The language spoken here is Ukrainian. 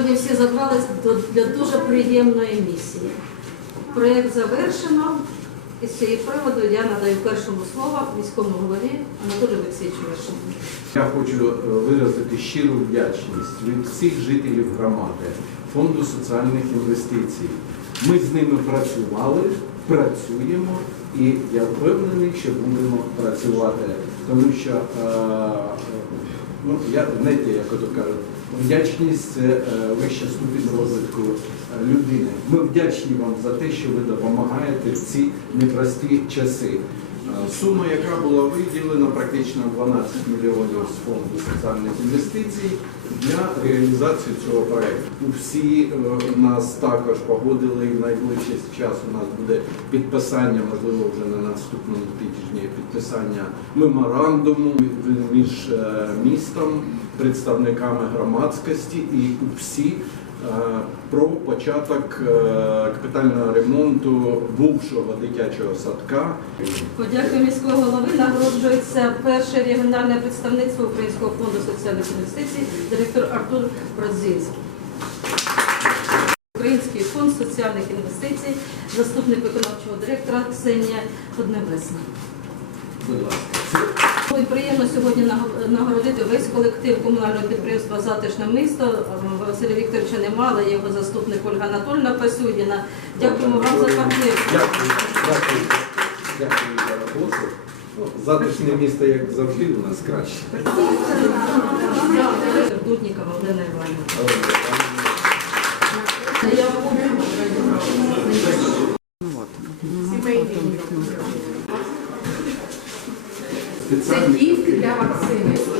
сьогодні всі забрались для дуже приємної місії. Проєкт завершено. І з цієї приводу я надаю першому слово міському голові Анатолію Олексійовичу Вершину. Я хочу е, виразити щиру вдячність від всіх жителів громади, фонду соціальних інвестицій. Ми з ними працювали, працюємо, і я впевнений, що будемо працювати, тому що е, ну, я знаєте, як ото кажуть, вдячність це е, вища ступінь розвитку е, людини. Ми вдячні вам за те, що ви допомагаєте в ці непрості часи. Е, Сума, яка була виділена, практично 12 мільйонів з фонду соціальних інвестицій для реалізації цього проекту. Всі е, нас також погодили і найближчий час у нас буде підписання, можливо, вже на наступному тижні підписання меморандуму між е, містом, представниками громадськості і е, про початок е, капітального ремонту бувшого дитячого садка. Подякую міського голови. Нагороджується перше регіональне представництво Українського фонду соціальних інвестицій, директор Артур Бродзінський. Український фонд соціальних інвестицій, заступник виконавчого директора Ксенія Поднебесна. Будь ласка. Ну, приємно сьогодні нагородити весь колектив комунального підприємства Затишне місто. Василя Вікторовича нема, але його заступник Ольга Анатольовна Пасюдіна. Дякуємо вам за партнерство. Дякую, дякую, дякую за роботу. Ну, Затишне місто, як завжди, у нас краще. Дуднікова Олена Іванівна. спеціальні. Це дійсно для вакцини.